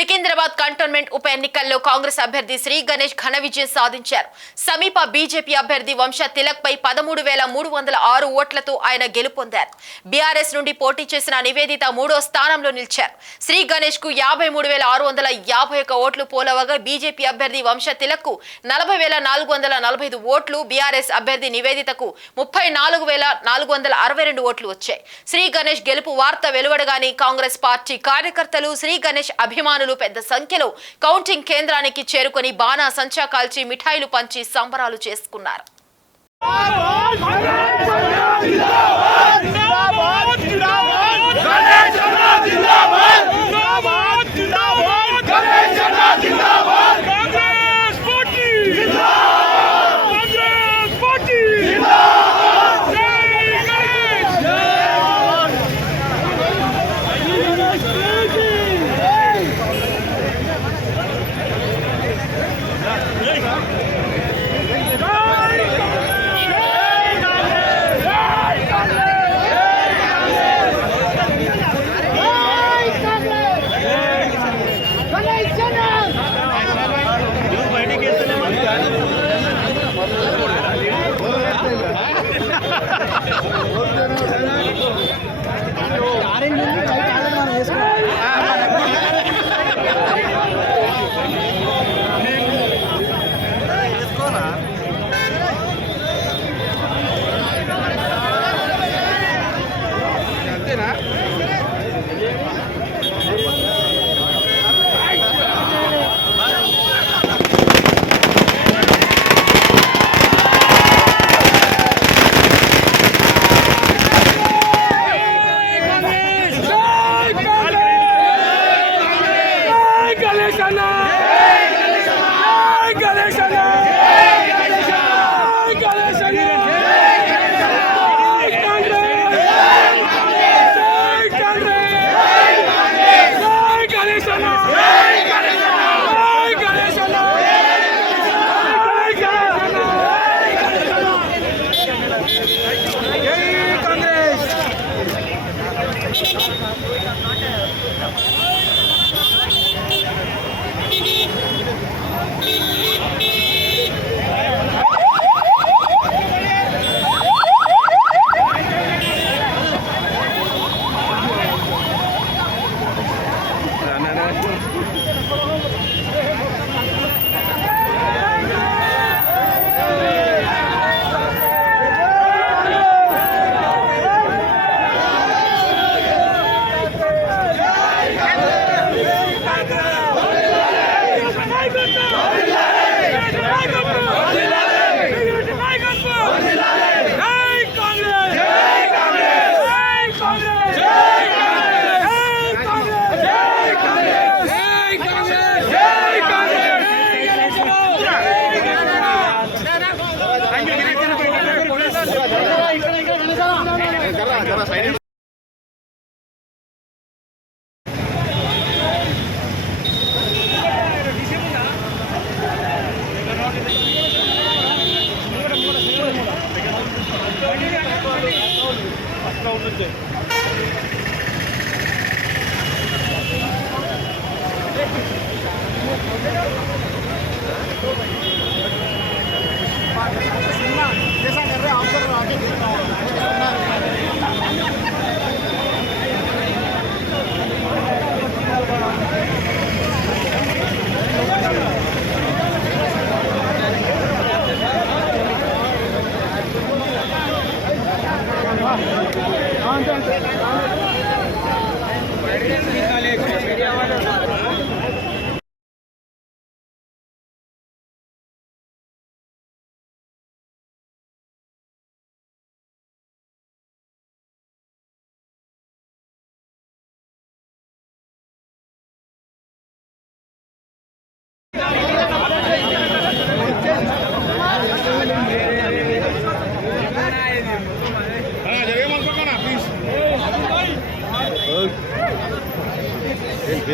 Secunderabad cantonment ఉప ఎన్నికల్లో కాంగ్రెస్ అభ్యర్థి శ్రీ గణేష్ ఘన విజయం సాధించారు. సమీప బీజేపీ అభ్యర్థి వంశ తిలక్ పై 13,306 ఓట్లతో ఆయన గెలుపొందారు. బీఆర్ఎస్ నుండి పోటీ చేసిన నివేదిత 3వ స్థానంలో నిలిచారు. శ్రీ గణేష్ కు 53,651 ఓట్లు పోలవగా బీజేపీ అభ్యర్థి వంశ తిలక్ కు 40,445 ఓట్లు, బీఆర్ఎస్ అభ్యర్థి నివేదితకు 34,462 ఓట్లు వచ్చాయి. శ్రీ గణేష్ గెలుపు వార్త వెలువడగానే కాంగ్రెస్ పార్టీ కార్యకర్తలు, శ్రీ గణేష్ అభిమానులు పెద్ద సంఖ్యలో కౌంటింగ్ కేంద్రానికి చేరుకొని బాణా సంచా కాల్చి మిఠాయిలు పంచి సంబరాలు చేసుకున్నారు.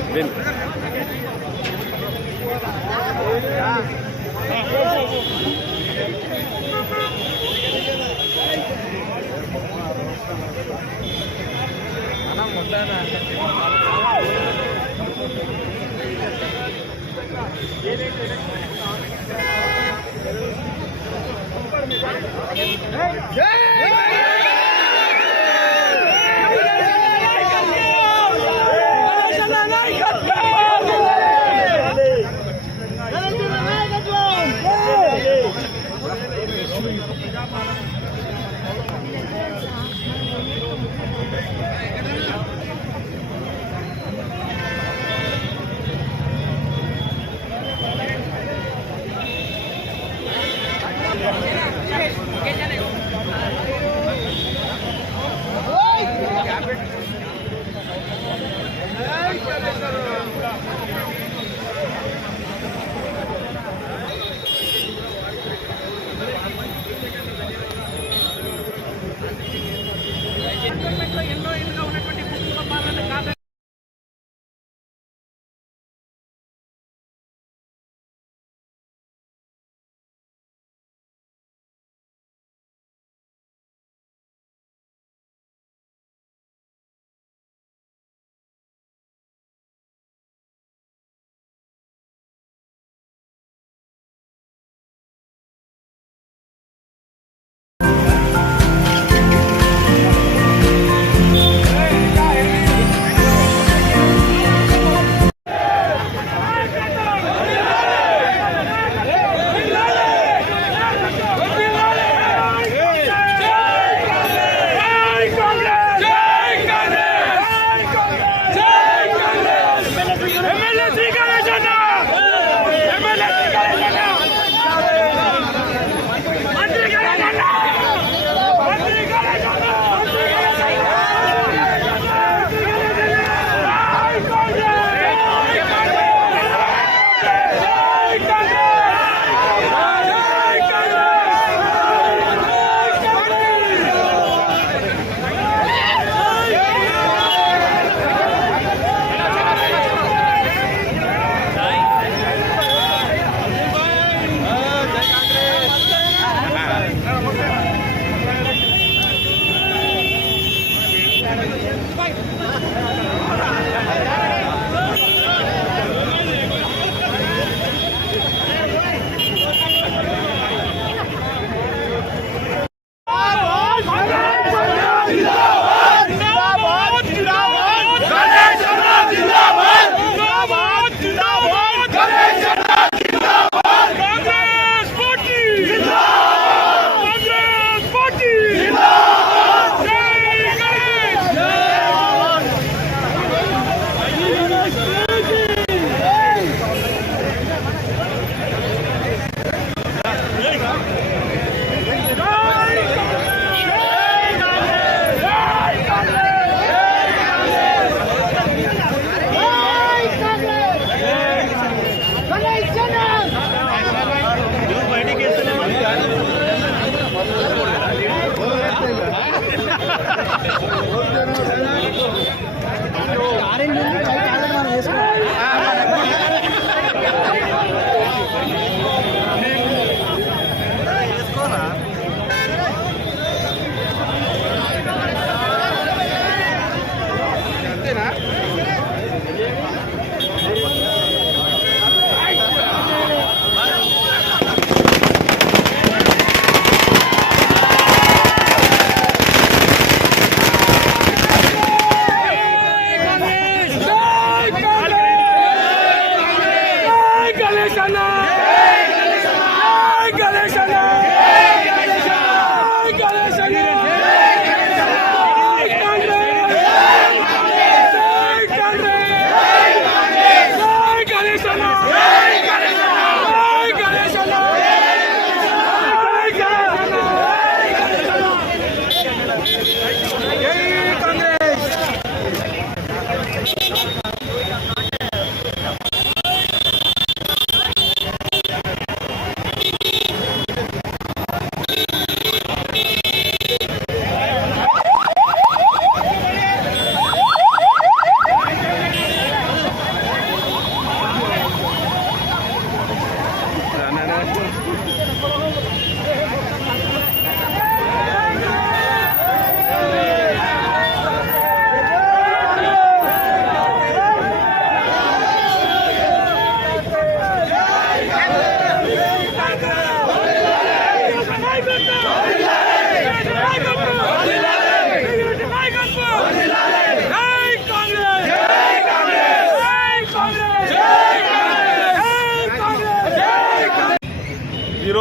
Bin.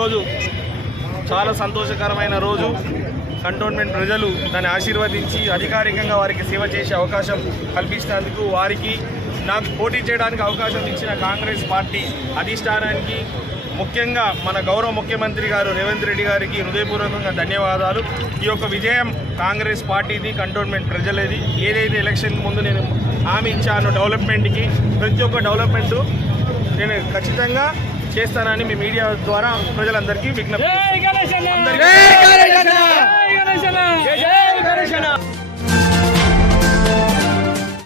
ఈరోజు చాలా సంతోషకరమైన రోజు. కంటోన్మెంట్ ప్రజలు దాన్ని ఆశీర్వదించి అధికారికంగా వారికి సేవ చేసే అవకాశం కల్పించినందుకు వారికి, నాకు పోటీ చేయడానికి అవకాశం ఇచ్చిన కాంగ్రెస్ పార్టీ అధిష్టానానికి, ముఖ్యంగా మన గౌరవ ముఖ్యమంత్రి గారు రేవంత్ రెడ్డి గారికి హృదయపూర్వకంగా ధన్యవాదాలు. ఈ యొక్క విజయం కాంగ్రెస్ పార్టీది, కంటోన్మెంట్ ప్రజలది. ఏదైతే ఎలక్షన్ ముందు నేను హామీ ఇచ్చాను డెవలప్మెంట్కి, ప్రతి ఒక్క డెవలప్మెంట్ నేను ఖచ్చితంగా చేస్తానని మీ మీడియా ద్వారా ప్రజలందరికీ విజ్ఞప్తి చేస్తున్నాను.